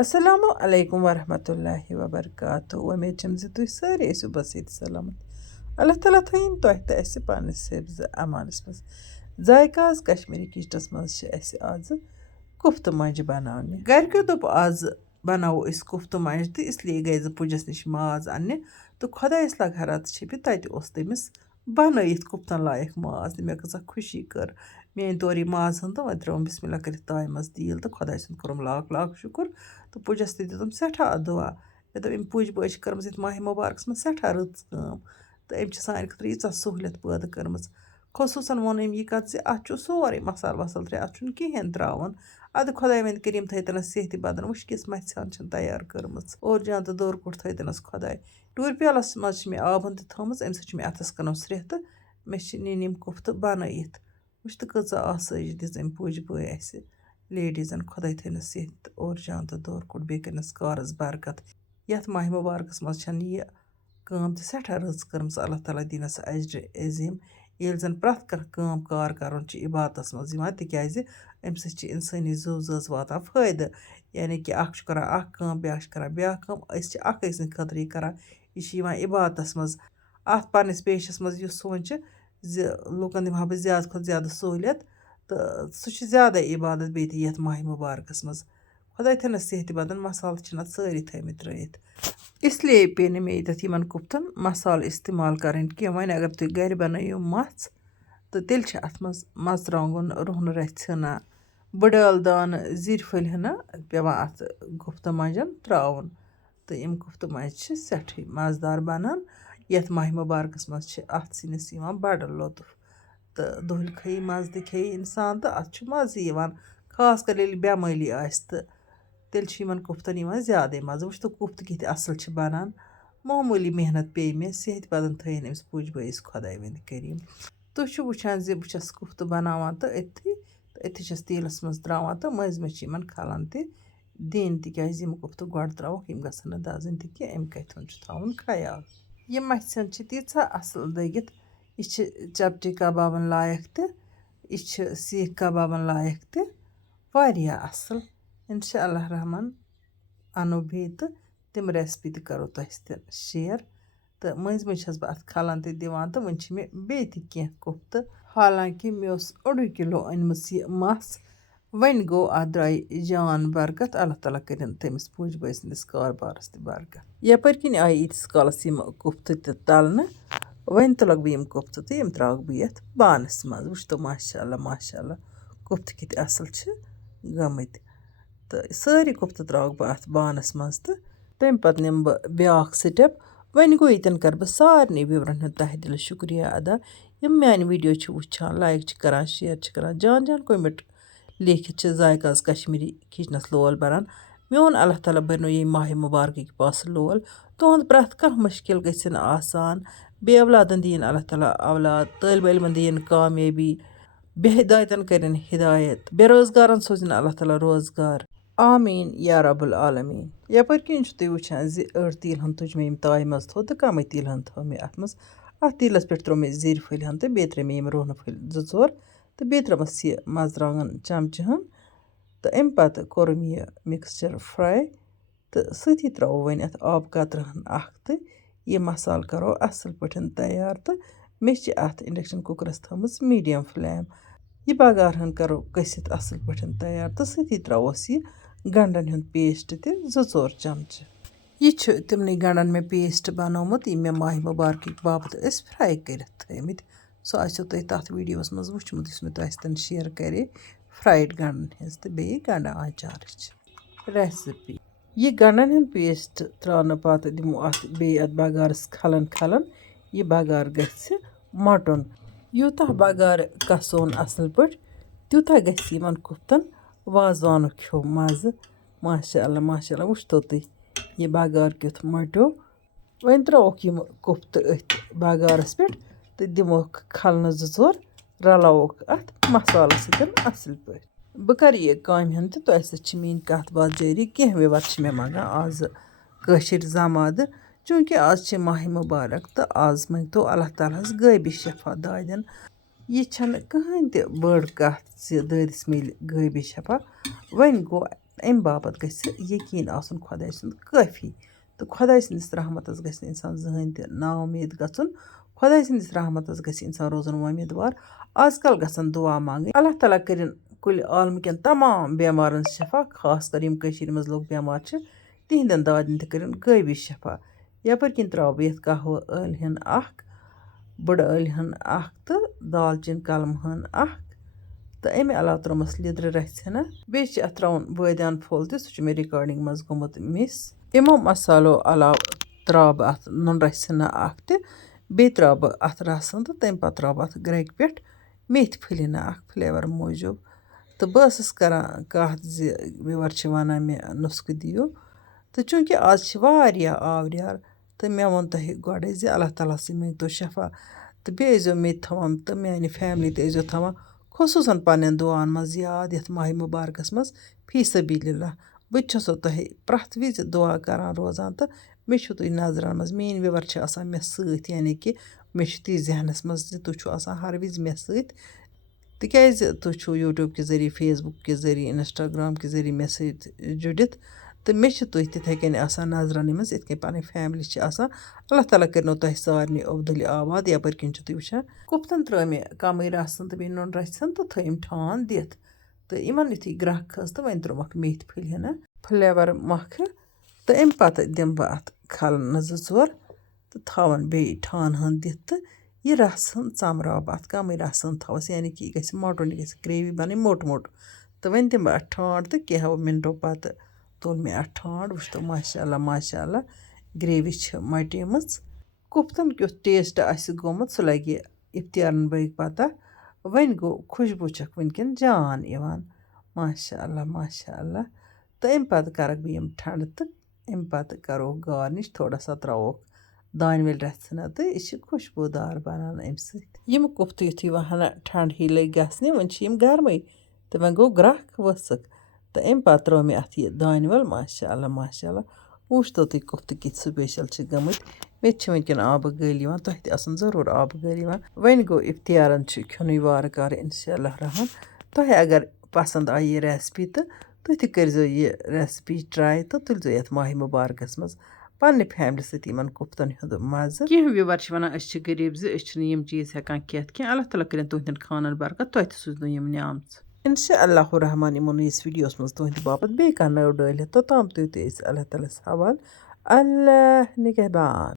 السلام علیکم ورحمۃ اللہ وبرکاتہ وۄمید چھم زِ تُہۍ سٲری ٲسِو بس ییٚتہِ سلامت اللہ تعالیٰ تھٲیِن تۄہہِ تہٕ اَسہِ پنٛنِس حِفظِ امانَس منٛز ذایقاز کشمیٖری کِچنَس منٛز چھِ اَسہِ آزٕ کُفتہٕ مۄنجہِ بناونہِ گرِکیو دوٚپ آزٕ بناوو أسۍ کُفتہٕ مۄنجہِ تہٕ اِسلیے گٔیَس بہٕ پُجَس نِش ماز اَننہِ تہٕ خۄدایَس لَگ رَتہٕ چھِپہِ تَتہِ اوس تٔمِس بنٲیِتھ کُفتَن لایق ماز تہٕ مےٚ کۭژاہ خوشی کٔر مےٚ أنۍ تورٕ یہِ ماز ہن تہٕ وۄنۍ ترٛٲوٕم بِسمہِ اللہ کٔرِتھ تایہِ منٛز تیٖل تہٕ خۄداے سُنٛد کوٚرُم لاکھ لاکھ شُکُر تہٕ پُجَس تہِ دِتُم سٮ۪ٹھاہ دُعا مےٚ دوٚپ أمۍ پُج بٲے چھِ کٔرمٕژ یَتھ ماہِ مُبارکَس منٛز سٮ۪ٹھاہ رٕژ کٲم تہٕ أمۍ چھِ سانہِ خٲطرٕ ییٖژاہ سہوٗلیت پٲدٕ کٔرمٕژ خصوٗصاً ووٚن أمۍ یہِ کَتھ زِ اَتھ چھُ سورُے مصالہٕ وصالہٕ ترٛٲوِتھ اَتھ چھُنہٕ کِہیٖنۍ ترٛاوُن اَدٕ خۄداے وَنہِ کٔرِیٖم تھٲیتَنَس صحتہِ بدن وٕچھ کِژھ مَژھِ ہَن چھِن تیار کٔرمٕژ اور جان تہٕ دوٚر کوٚٹ تھٲیتَنَس خۄداے ٹوٗرِ پیالَس منٛز چھِ مےٚ آبہٕ ہن تہِ تھٲومٕژ اَمہِ سۭتۍ چھُ مےٚ اَتھَس کَنو سرٛیٚہہ تہٕ مےٚ چھِ نِنۍ یِم کُفتہٕ بنٲیِتھ وٕچھ تہٕ کۭژاہ آسٲیِش دِژ أمۍ پُج بٲے اَسہِ لیڈیٖزَن خۄداے تھٲینَس صحت اور جان تہٕ دوٚر کوٚٹ بیٚیہِ کٔرنَس کارَس برکت یَتھ ماہِ مُبارکَس منٛز چھَنہٕ یہِ کٲم تہِ سٮ۪ٹھاہ رٕژ کٔرمٕژ اللہ تعالیٰ دیٖنَس اجرِ عظیٖم ییٚلہِ زَن پرٛٮ۪تھ کانٛہہ کٲم کار کَرُن چھُ عبادتَس منٛز یِوان تِکیٛازِ اَمہِ سۭتۍ چھِ اِنسٲنی زُو زٲژ واتان فٲیدٕ یعنی کہِ اَکھ چھُ کَران اَکھ کٲم بیٛاکھ چھُ کَران بیٛاکھ کٲم أسۍ چھِ اَکھ أکۍ سٕنٛدِ خٲطرٕ یہِ کَران یہِ چھِ یِوان عبادتَس منٛز اَتھ پنٛنِس پیشَس منٛز یُس سونٛچہِ زِ لُکَن دِمہٕ ہا بہٕ زیادٕ کھۄتہٕ زیادٕ سہوٗلیت تہٕ سُہ چھُ زیادَے عبادت بیٚیہِ تہِ یَتھ ماہِ مُبارکَس منٛز خۄداے تھٲینَس صحتہِ بدن مصالہٕ چھِنہٕ اَتھ سٲری تھٲیمٕتۍ ترٛٲیِتھ اِسلیے پے نہٕ مےٚ ییٚتٮ۪تھ یِمَن کُفتَن مصالہٕ اِستعمال کَرٕنۍ کینٛہہ وۄنۍ اگر تُہۍ گَرِ بنٲیِو مَژھ تہٕ تیٚلہِ چھِ اَتھ منٛز مَرژٕرٛانٛگُن رۄہنہٕ رَژھِ ہنا بٕڈٕ عٲلہٕ دانہٕ زِرِ پھٔلۍ ہنا پٮ۪وان اَتھ کُفتہٕ مۄنجَن ترٛاوُن تہٕ یِم کُفتہٕ مۄنجہِ چھِ سٮ۪ٹھٕے مَزٕدار بَنان یَتھ ماہِ مُبارکَس منٛز چھِ اَتھ سِنِس یِوان بَڑٕ لطف تہٕ دۄہلہِ کھیٚیہِ مَزٕ تہِ کھیٚیہِ اِنسان تہٕ اَتھ چھُ مَزٕ یِوان خاص کر ییٚلہِ بٮ۪مٲلی آسہِ تہٕ تیٚلہِ چھِ یِمَن کُفتَن یِوان زیادَے مَزٕ وٕچھ تہٕ کُفتہٕ کِتھ اَصٕل چھِ بَنان معموٗلی محنت پیٚیہِ مےٚ صحتہِ بدن تھٲیِن أمِس پُج بٲیِس خۄداے وَنہِ کٔرِیٖم تُہۍ چھُو وٕچھان زِ بہٕ چھَس کُفتہٕ بناوان تہٕ أتھی چھَس تیٖلَس منٛز ترٛاوان تہٕ مٔنٛزۍ مٔنٛزۍ چھِ یِمَن کھَلَن تہِ دِنۍ تِکیٛازِ یِم کُفتہٕ گۄڈٕ ترٛاووکھ یِم گژھن نہٕ دَزٕنۍ تہِ کینٛہہ اَمہِ کَتھِ ہُنٛد چھُ تھاوُن خیال یِم مَژھِ ہَن چھِ تیٖژاہ اَصٕل دٔگِتھ یہِ چھِ چَپٹی کَبابَن لایق تہِ یہِ چھِ سیٖکھ کَبابَن لایق تہِ واریاہ اَصٕل اِنشاء اللہ رحمٰن اَنو بیٚیہِ تہٕ تِم ریسپی تہِ کَرو تۄہہِ سۭتۍ شِیَر تہٕ مٔنٛزۍ مٔنٛزۍ چھَس بہٕ اَتھ کھَلَن تہِ دِوان تہٕ وٕنۍ چھِ مےٚ بیٚیہِ تہِ کینٛہہ کُفتہٕ حالانکہِ مےٚ اوس 1.5 کِلوٗ أنۍمٕژ یہِ مَژھ وۄنۍ گوٚو اَتھ درٛاے جان برکت اللہ تعالیٰ کٔرِنۍ تٔمِس پُج بٲے سٕنٛدِس کاربارَس تہِ برکت یَپٲرۍ کِنۍ آیہِ ییٖتِس کالَس یِم کُفتہٕ تہِ تَلنہٕ وۄنۍ تُلَکھ بہٕ یِم کُفتہٕ تہٕ یِم ترٛاوَکھ بہٕ یَتھ بانَس منٛز وٕچھ تو ماشاء اللہ کُفتہٕ کِتھ اَصٕل چھِ گٔمٕتۍ تہٕ سٲری کُفتہٕ ترٛاوَکھ بہٕ اَتھ بانَس منٛز تہٕ تَمہِ پَتہٕ نِمہٕ بہٕ بیٛاکھ سِٹٮ۪پ وۄنۍ گوٚو ییٚتٮ۪ن کَرٕ بہٕ سارنٕے وِورَن ہُنٛد تہہِ دِلہِ شُکریہ ادا یِم میٛانہِ ویٖڈیو چھِ وٕچھان لایک چھِ کَران شِیَر چھِ کَران جان جان کوٚمٮ۪نٛٹ لیکھِتھ چھِ ذایقاز کشمیٖری کِچنَس لول بَران میون اللہ تعالیٰ بَرنو ییٚمہِ ماہِ مُبارکٕکۍ پاسہٕ لول تُہُنٛد پرٛٮ۪تھ کانٛہہ مُشکِل گٔژھِنۍ آسان بیٚیہِ اولادَن دِیِن اللہ تعالیٰ اولاد طٲلبہٕ علمَن دِیِن کامیٲبی بے ہِدایتَن کٔرِنۍ ہِدایت بے روزگارَن سوٗزِنۍ اللہ تعالیٰ روزگار آمیٖن یا رب العالمیٖن یَپٲرۍ کِنۍ چھُ تُہۍ وٕچھان زِ أڑ تیٖل ہَن تُج مےٚ یِم تایہِ منٛز تھوٚد تہٕ کَمٕے تیٖل ہَن تھٲو مےٚ اَتھ منٛز اَتھ تیٖلَس پٮ۪ٹھ ترٛوو مےٚ زِرِ پھٔلۍ ہَن تہٕ بیٚیہِ ترٛٲے مےٚ یِم رۄہنہٕ پھٔلۍ 2-4 تہٕ بیٚیہِ ترٛٲومَس یہِ مَرژٕرٛانٛگَن چَمچہٕ ہَن تہٕ اَمہِ پَتہٕ کوٚرُم یہِ مِکسچَر فرٛاے تہٕ سۭتی ترٛاوو وۄنۍ اَتھ آبہٕ قطرٕ ہَن اَکھ تہٕ یہِ مصالہٕ کَرو اَصٕل پٲٹھۍ تیار تہٕ مےٚ چھِ اَتھ اِنڈَکشَن کُکرَس تھٲومٕژ میٖڈیَم فٕلیم یہِ بَغار ہَن کَرو کٔسِتھ اَصٕل پٲٹھۍ تیار تہٕ سۭتی ترٛاووس یہِ گَنٛڈَن ہُنٛد پیسٹ تہِ 2-4 چَمچہٕ یہِ چھُ تِمنٕے گَنٛڈَن مےٚ پیسٹ بَنومُت یِم مےٚ ماہِ مُبارکٕکۍ باپتھ ٲسۍ فرٛاے کٔرِتھ تھٲیمٕتۍ سُہ آسیو تۄہہِ تَتھ ویٖڈیوَس منٛز وٕچھمُت یُس مےٚ تۄہہِ سۭتۍ شِیَر کَرے فرٛایڈ گَنٛڈَن ہِنٛز تہٕ بیٚیہِ گَنٛڈٕ آنچارٕچ ریسِپی یہِ گَنٛڈَن ہُنٛد پیسٹ ترٛاونہٕ پَتہٕ دِمو اَتھ بیٚیہِ اَتھ بَغارَس کھَلَن یہِ بَغار گژھِ مۄٹُن یوٗتاہ بَغار کَسوون اَصٕل پٲٹھۍ تیوٗتاہ گژھِ یِمَن کُفتَن وازوانُک ہیوٗ مَزٕ ماشاء اللہ وٕچھ تو تُہۍ یہِ بَغار کیُتھ مۄٹیو وۄنۍ ترٛاووکھ یِم کُفتہٕ أتھۍ بَغارَس پٮ۪ٹھ تہٕ دِموکھ کھَلنہٕ 2-4 رَلاووکھ اَتھ مصالہٕ سۭتۍ اَصٕل پٲٹھۍ بہٕ کَرٕ یہِ کامہِ ہُنٛد تہٕ تۄہہِ سۭتۍ چھِ میٛٲنۍ کَتھ باتھ جٲری کینٛہہ وِوَر چھِ مےٚ منٛگان آزٕ کٲشِرۍ زَمادٕ چوٗنٛکہِ آز چھِ ماہِ مُبارک تہٕ آز مٔنٛگتو اللہ تعالیٰ ہَس غٲبی شفا دادٮ۪ن یہِ چھَنہٕ کٕہٕنۍ تہِ بٔڑ کَتھ زِ دٲدِس میلہِ غٲبی شفا وۄنۍ گوٚو اَمہِ باپَتھ گژھِ یقیٖن آسُن خۄداے سُنٛد کٲفی تہٕ خۄداے سٕنٛدِس رحمتَس گژھِ نہٕ اِنسان زٕہٕنۍ تہِ نا اُمید گژھُن خۄداے سٕنٛدِس رحمتَس گژھِ اِنسان روزُن وۄمیدوار آز کل گژھن دُعا منٛگٕنۍ اللہ تعالیٰ کٔرِنۍ کُلہِ عالمہٕ کٮ۪ن تمام بٮ۪مارَن شفا خاص کر یِم کٔشیٖرِ منٛز لُکھ بٮ۪مار چھِ تِہنٛدٮ۪ن دادٮ۪ن تہِ کٔرِنۍ غٲبی شفا یَپٲرۍ کِنۍ ترٛاوٕ بہٕ یَتھ قہوٕ ٲلہٕ اَکھ بٕڈٕ ٲلہٕ ہن اَکھ تہٕ دالچیٖن کلمہٕ ہن اَکھ تہٕ اَمہِ علاوٕ ترٛٲومَس لیٚدرِ رَژھِ ہنا بیٚیہِ چھِ اَتھ ترٛاوُن بٲدیان پھوٚل تہِ سُہ چھُ مےٚ رِکاڈِنٛگ منٛز گوٚمُت مِس یِمو مصالو علاوٕ ترٛاوٕ بہٕ اَتھ نُنہٕ رَژھِ ہنا اَکھ تہِ بیٚیہِ ترٛاوٕ بہٕ اَتھ رَسن تہٕ تَمہِ پَتہٕ ترٛاوٕ بہٕ اَتھ گرٛٮ۪کہِ پٮ۪ٹھ میتھِ پھٔلۍ ہنا اَکھ فٕلیوَر موٗجوٗب تہٕ بہٕ ٲسٕس کَران کَتھ زِ وِوَر چھِ وَنان مےٚ نُسخہٕ دِیِو تہٕ چوٗنٛکہِ آز چھِ واریاہ آورِیار تہٕ مےٚ ووٚن تۄہہِ گۄڈَے زِ اللہ تعالیٰ سٕے مٲنٛگتو شفا تہٕ بیٚیہِ ٲسۍزیو مےٚ تہِ تھاوان تہٕ میٛانہِ فیملی تہِ ٲسۍزیو تھاوان خصوٗصاً پنٛنٮ۪ن دُعاَن منٛز یاد یَتھ ماہِ مُبارکَس منٛز فی سبیٖل اللہ بہٕ تہِ چھَسو تۄہہِ پرٛٮ۪تھ وِزِ دُعا کَران روزان تہٕ مےٚ چھُو تُہۍ نظرَن منٛز میٛٲنۍ وِوَر چھِ آسان مےٚ سۭتۍ یعنی کہِ مےٚ چھُ تی ذہنَس منٛز زِ تُہۍ چھُو آسان ہر وِزِ مےٚ سۭتۍ تِکیٛازِ تُہۍ چھُو یوٗٹیوٗب کہِ ذٔریعہِ فیس بُک کہِ ذٔریعہِ اِنَسٹاگرٛام کہِ ذٔریعہِ مےٚ سۭتۍ جُڑِتھ تہٕ مےٚ چھِ تُہۍ تِتھَے کٔنۍ آسان نظرَنٕے منٛز یِتھ کٔنۍ پَنٕنۍ فیملی چھِ آسان اللہ تعالیٰ کٔرنو تۄہہِ سارنٕے عبدُلہِ آباد یَپٲرۍ کِنۍ چھُو تُہۍ وٕچھان کُفتَن ترٛٲو مےٚ کَمٕے رَسَن تہٕ بیٚیہِ نُنہٕ رَژھِ تہٕ تھٲیِم ٹھانٛڈ دِتھ تہٕ یِمَن یُتھُے گرٛٮ۪کھ کھٔژ تہٕ وۄنۍ ترٛوومَکھ میتھِ پھٔلۍ ہنا فٕلیوَر مۄکھٕ تہٕ اَمہِ پَتہٕ دِمہٕ بہٕ اَتھ کھَلنہٕ 2-4 تہٕ تھاوَن بیٚیہِ ٹھانہٕ ہن دِتھ تہٕ یہِ رَس ہن ژَمراو بہٕ اَتھ کَمٕے رَس ہن تھاوَس یعنی کہِ یہِ گژھِ مۄٹُن یہِ گژھِ گرٛیوی بَنٕنۍ موٚٹ موٚٹ تہٕ وۄنۍ دِمہٕ بہٕ اَتھ ٹھانٛڈ تہٕ کینٛہو مِنٹو پَتہٕ تُل مےٚ اَتھ ٹھانٛڈ وٕچھتو ماشاء اللہ گرٛیوی چھِ مَٹیمٕژ کُفتَن کیُتھ ٹیسٹ آسہِ گوٚمُت سُہ لَگہِ اِفتِیارَن بٲگۍ پَتہ وۄنۍ گوٚو خُشبوٗ چھَکھ وٕنۍکٮ۪ن جان یِوان ماشاء اللہ تہٕ اَمہِ پَتہٕ کَرَکھ بہٕ یِم ٹھنٛڈٕ تہٕ اَمہِ پَتہٕ کَروکھ گارنِش تھوڑا سا ترٛاووکھ دانہِ وَلہِ رَژھِ ہنا تہٕ یہِ چھِ خُشبوٗدار بَنان اَمہِ سۭتۍ یِم کُفتہٕ یُتھُے وۄنۍ ہنا ٹھنٛڈ ہی لٔگۍ گژھنہِ وۄنۍ چھِ یِم گرمٕے تہٕ وۄنۍ گوٚو گرٛٮ۪کھ ؤسٕکھ تہٕ اَمہِ پَتہٕ ترٛٲو مےٚ اَتھ یہِ دانہِ وَل ماشاء اللہ وٕچھتو تُہۍ کُفتہٕ کِتھ سُپیشَل چھِ گٔمٕتۍ مےٚ تہِ چھِ وٕنۍکٮ۪ن آبہٕ گٔلۍ یِوان تۄہہِ تہِ آسَن ضٔروٗر آبہٕ گٔلۍ یِوان وۄنۍ گوٚو اِفتِیارَن چھُ کھیوٚنُے وارٕ کارٕ اِنشاء اللہ رحمان تۄہہِ اگر پَسنٛد آیہِ یہِ رٮ۪سپی تہٕ تُہۍ تہِ کٔرۍزیو یہِ رٮ۪سپی ٹرٛاے تہٕ تُلۍزیو یَتھ ماہِ مُبارکَس منٛز پنٛنہِ فیملی سۭتۍ یِمَن کُفتَن ہُنٛد مَزٕ کینٛہہ وِوَر چھِ وَنان أسۍ چھِ غریٖب زِ أسۍ چھِنہٕ یِم چیٖز ہٮ۪کان کھٮ۪تھ کینٛہہ اللہ تعالیٰ کٔرِنۍ تُہٕنٛدٮ۪ن خانَن برکت تۄہہِ تہِ سوٗزنو یِم نعمژٕ اِنشاء اللہُ رحمان یِمو نٔیِس ویٖڈیوَس منٛز تُہٕنٛدِ باپَتھ بیٚیہِ کانٛہہ نٔو ڈٲلِتھ توٚتام تُہۍ تہِ ٲسۍ اللہ تعالیٰ ہَس حوال اللہ نِگہبان